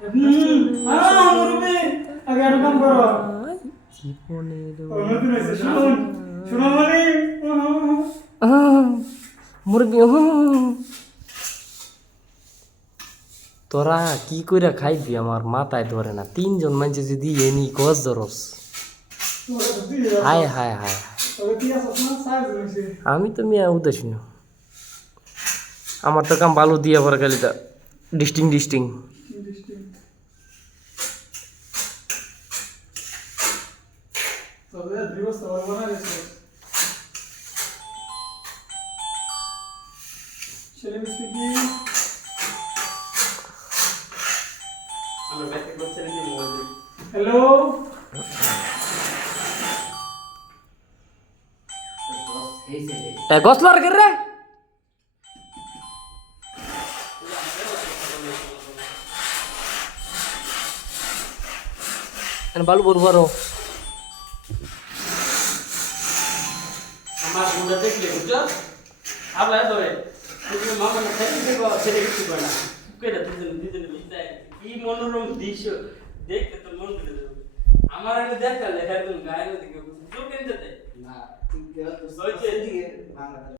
মুরব্বি আগে একটা কাম করো নতুন হয়েছে শুনুন শুনুন মানে মুরগি তোরা কি কইরা খাইবি আমার মাথায় ধরে না, তিনজন মানুষ যদি এনি গছ ধরস। হায় হায় হায়, আমি তো মিয়া উদাসী না, আমার তো কাম বালু দিয়ে পরে গেলি তা ডিস্টিং ডিস্টিং। হ্যালো গছ লর কে রে বালু বড় বড় আমার গুন্ডা দেখলে বুঝছো আবলা ধরে তুমি মামা না খাইতে দেবো ছেলে কিছু করে না কেটে দুজন দুজন বিদায় কি মনোরম দৃশ্য দেখতে তো মন করে দেবে আমার আগে দেখতে লেখা একদম গায়ের দিকে চোখ কিনতে দেয় না ঠিক আছে তো সইছে দিকে